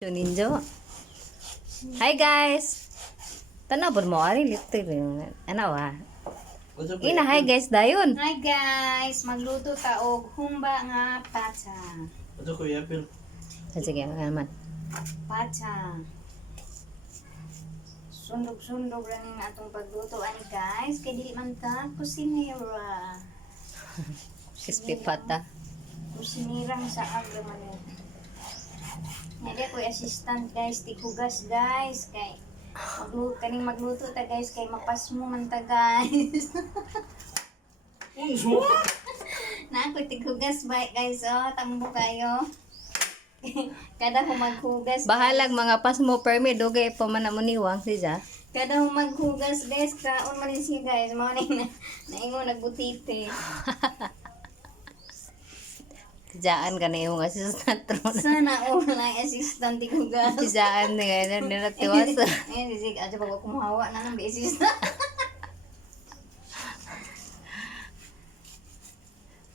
Ninjo. Hi guys. Tanaw pud mo ari litter ano ah. Ina hi guys dayon. Hi guys, magluto ta og humba nga pacha. Ato ko yapil. Sige naman. Pacha. Sundog-sundog ra ning atong pagluto ani guys, kay dili man ta kusinera. Crispy pata. Kusinirang sa aglaman. Nade ko assistant guys, tigugas guys kay magluto ta guys kay mapas mo man ta guys. Unso. Na ako tigugas ba guys, oh tambo kayo. Kada ko maghugas. Bahalag mga pas mo permi dugay pa man mo niwang siya. Kada ko maghugas guys, kaon man siya guys, mo na naingon nagbutite. Tijaan ka na yung assistant ron. Sana all assistant tigugas. Tijaan na ganyan nila tiwas. Eh sige, aja pag kumuhawa na ng assistant.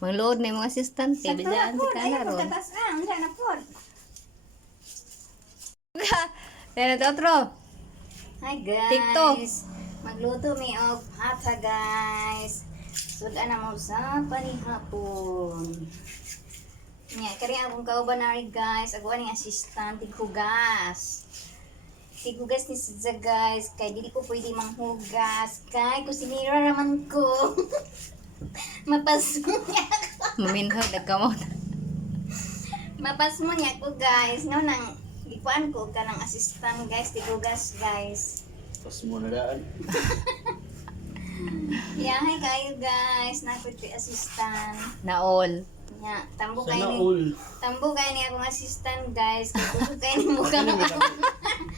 Mangload na yung mga assistant. Tijaan si ka na ron. Tatas na, unsa na pod. Yan ito otro. Hi guys. TikTok. Magluto mi og pata guys. Sudan na mo sa panihapon. Nya kari akong kauban na rin guys, ako ani assistant tighugas. Tighugas ni Sidza guys, kay dili ko pwede manghugas, kay kusinira naman ko. Mapas mo niya ako. Maminhag nagkamot. Mapas mo niya ko guys, no nang ikuan ko ka ng assistant guys, tighugas guys. Pas mo na daan. Yeah, hi kayo guys, nakuti assistant. Na all. Nya, tambo Sana kayo ni all. tambo kayo ni akong assistant guys, kay kusog kayo ni mukha.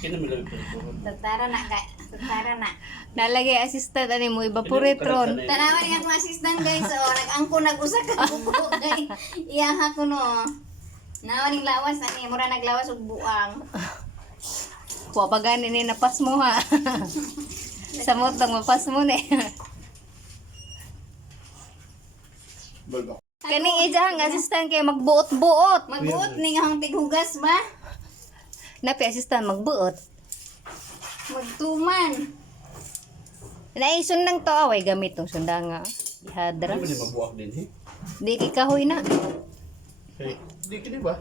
Kina mi lang ito. Tatara na guys, tatara na. Nalagay assistant ani mo evaporate ron. Tanawa ni akong assistant guys, oh, nag-angko nag-usa ka buko kay iyaha ko no. Nawa ning lawas ani, mura naglawas og buang. Wa pa gani ni napas mo ha. Sa motong mapas mo ni. Balba. Kani ijahang assistant kay magbuot-buot. Magbuot ning hang tighugas ba? Napi assistant magbuot. Magtuman. Naisundang to away gamit tong sundanga. Di Ihadra. ba ni mabuak din eh? Di kay kahoy na. Hey, di kini ba?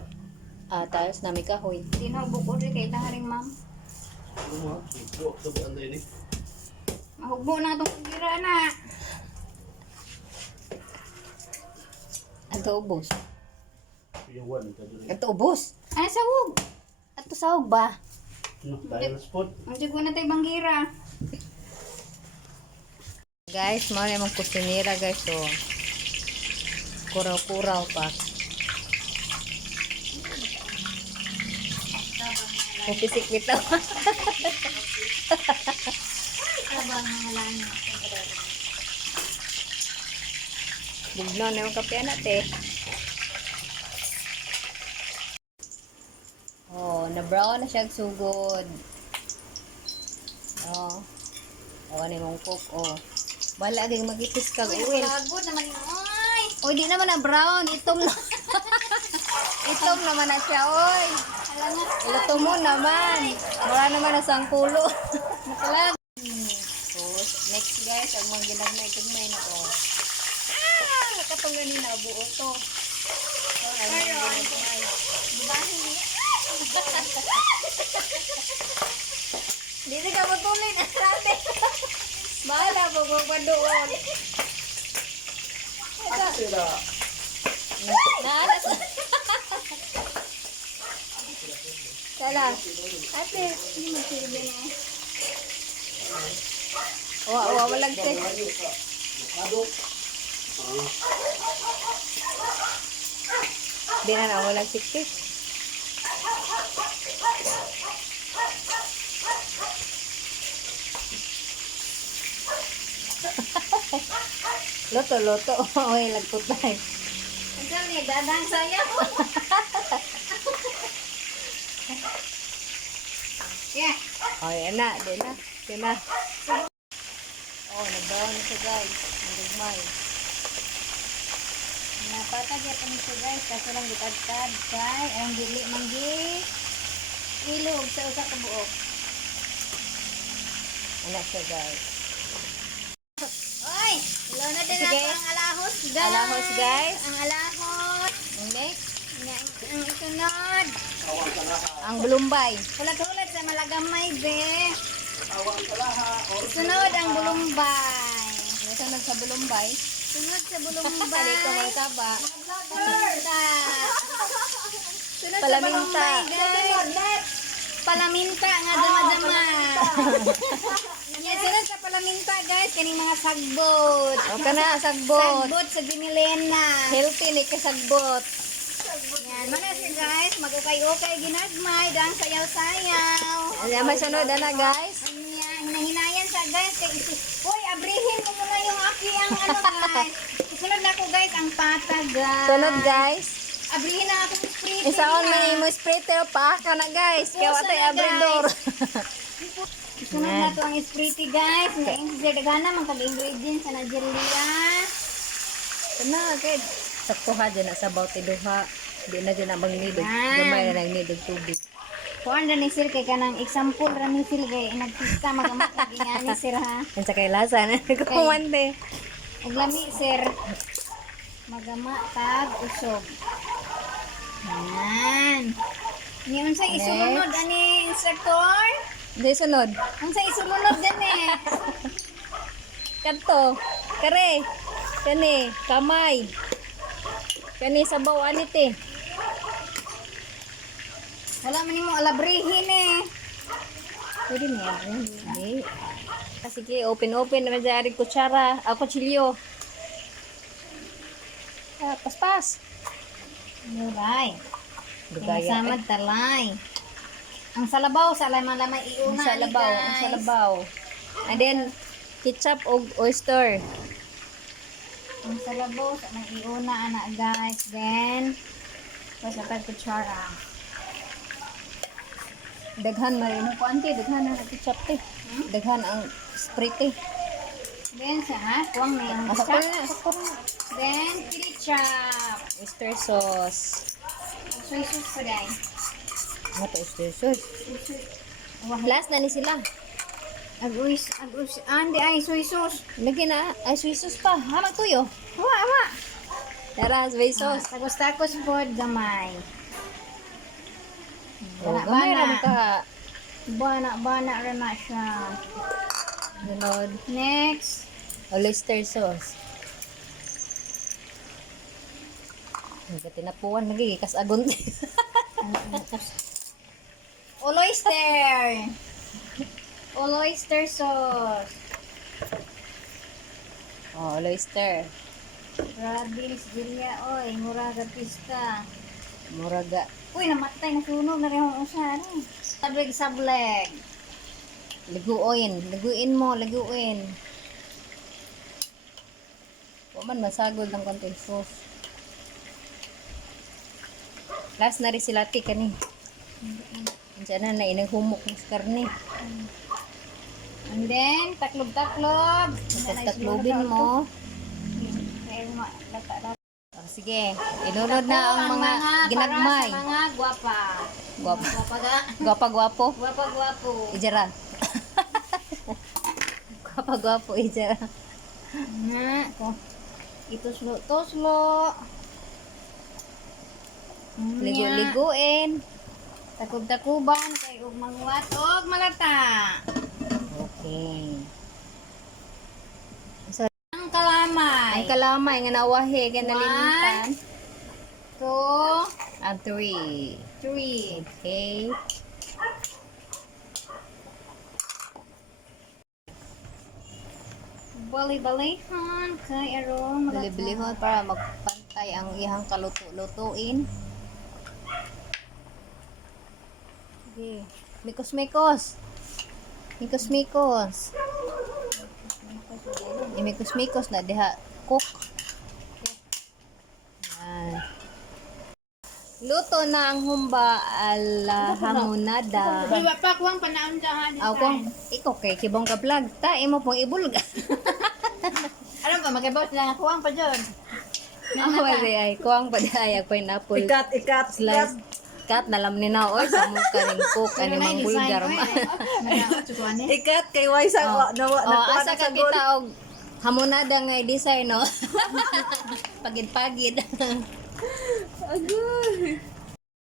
Ah, taos na may kahoy. Di na buko ri kay taharing ma'am. Buak sa buan din eh. Mahugbo na tong gira na. Ato ubos. Yawan ka dun. Ato ubos. Ay sawog. Ato sahog ba? No, tayo spot. Ang ko na tay banggira. Guys, mo na mga kusinira guys. So, kuraw-kuraw pa. Pupisik bitaw. Abang ngalan. Bugno na yung kape natin. Oh, na-brown na siyang sugod. Oh. Oh, ano yung cook. Oh. Wala din mag-itis kag oil. Pagod naman oy. Oy, di naman na brown. Itom na. Itom naman na siya, oy. Hala nga. Iluto mo naman. Wala naman na sangkulo. Nakalag. So, next guys, ang mga ginagmay na ko. Ah! Nakatong ganina, buo to. Oh, ang mga ginagmay. Dibahin niya. Dito ka matuloy na sabi. Bahala po kung padoon. Sila. Naalas. Kala. Ate. Hindi magsilbi na eh. Walang check. Di na walang siktik. Loto. Oy, lagpot na eh. Ang ni dadang saya. Yeah. Oh, yan na. Di na. Oh, nagdawan na siya guys. Nagugmay. Napatag ya kami siya guys, kaso lang gitad-tad kay ang dili manggi ilog sa usa ka buok. Anak siya guys. Oy, ilaw na din Sige. ako ang alahos, guys. Alahos, guys. Ang alahos. Next. Ang isunod. Ang bulumbay. Hulat-hulat sa malagamay, be. Sunod ang bulumbay. Nasunod sa bulumbay. Sunod sa bulumbay. Dali ko mga taba. Palaminta. Sunod sa Palaminta. bulumbay, guys. Palaminta nga dama-dama. Yan, sunod sa palaminta, guys. Kaning mga sagbot. O ka na, sagbot. Sagbot sa ginilena. Healthy ni kasagbot. Yan, mga siya, guys. Mag-ukay-ukay ginagmay. Dang sayaw-sayaw. Ayan, may sunod na guys. Anya, hinahinayan siya, guys. Kay uy, abrihin mo muna yung aki ang ano, guys. Isunod na ko, guys, ang pata, guys. Sunod guys. Abrihin na ako sa sprit. Isaon man imo spreader pa ka na guys. Kaya Puso watay na, abridor. Isunod na to ang spriti, guys. Ngayon si Sir Dagana, mga kag-ingredients sa Nigeria. Kana kay saktuha dyan na sa bawti duha. Di na dyan na magnidog. Yan. Gamay na nagnidog tubig. Kuan ra ni Sir kay kanang example ra ni Sir kay nagpista magamat kag ingani Sir ha. Yan sa kay lasa na kumante. Ug lami Sir. Magama tag usog. Yan. Ni unsa isulunod ani instructor? Di sunod. Unsa isulunod din eh? Kadto. Kare. Kani kamay. Kani sabaw anit eh. Wala man nimo alabrihin eh. Pwede niya. Hindi. Sige, open naman dyan rin kutsara. Kutsilyo. Paspas. Muray. Dugaya. Samad talay. Ang salabaw sa lamay iuna Sa ni, labaw. Ang guys. sa labaw. And then, ketchup o oyster. Ang salabaw sa may iuna ana guys. Then pasatag kutsara. Daghan marino ko ante. Daghan ang ketchup te. Daghan ang sprite. Then sa ha, kuwang na yung Asa ko ketchup. na. Asa ko na. Then ketchup. Oyster sauce. Soy sauce pa dai. Ano to oyster sauce? Last na ni sila. Aguis, andi ay soy sauce. Lagi na. Ay, soy sauce pa. Hamak tuyo. Wa. Tara, soy sauce. Tagos-tagos pod gamay. Oh, gamay naman ka. Bana ra na siya. Sunod. Next. Oyster sauce. Ang tinapuan lagi kas agon. Oyster. Oyster sauce. Oh, oyster. Radis, Julia, oy, mura ka pista. Muraga. Uy, namatay na sunog na rin ang usan. Sableg, sableg. Liguin. Liguin mo. Liguin. Huwag man masagol ng konti sauce. Last na rin sila kani. Diyan na inang humok ng karne. And then, taklog-taklog. Taklobin mo. Oh, sige. Inunod na ang mga ginagmay. Para sa mga gwapa. Guwapo. Gwapa ga. Gwapa-gwapo. Gwapa-gwapo. Ijara. Gwapa-gwapo. Ijara. Nga. Ituslo-tuslo. Ligo-liguin. Takub-takuban. Kay ug mangwat og malata. Okay. Ang kalamay. Ang kalamay nga nawahi nga nalimitan. 2, And 3. 3. Okay. Bali-balihan kay aron Bili-bilihon para magpantay ang ihang kaluto-lutuin. Okay. Mikos-mikos. Mikos-mikos. Mikos-mikos na diha cook. Yan. Luto na ang humba ala hamonada. Uy, wapa kuwang panaon sa hadis. Aw kung ikaw kay kibong ka vlog ta imo pong ibulga. Ano ba magkabaw sila nga kuwang pa jud. Ako ay kuwang pa di ay pineapple Ikat. slice. Ikat, nalam ni na, oy, sa mong kaning cook, ano mang bulgar ma. Ikat kay Waisa Asa ka kita og hamonada nga design, no? Pagid-pagid. Agoy.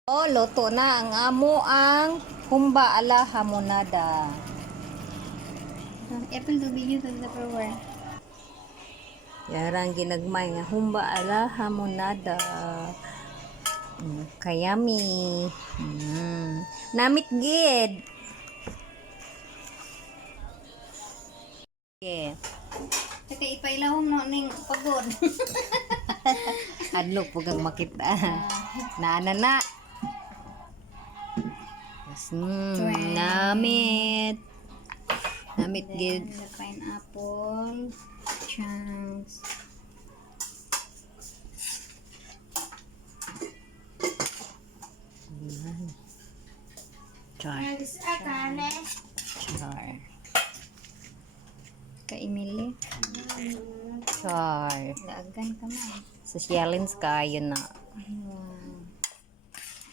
Oh, loto na ang amo ang humba ala hamonada. Apple to video to the flower. Yarang ginagmay nga humba ala hamonada. Kayami. Namit gid. Okay. Saka ipailahom no ning pagod. Adlok po kang makita. Na. Yes, namit. Namit gid. The pineapple chunks. Char. Char. Ka Emily. Char. Daagan ka man. Sosyalins kayo na. Wow.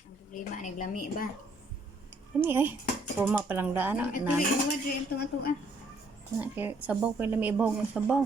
Ang problema ni lami ba? Lami ay. Puma palang daan. Ito rin mo dre ito ato ah. Sabaw kay lami ibaw ng sabaw.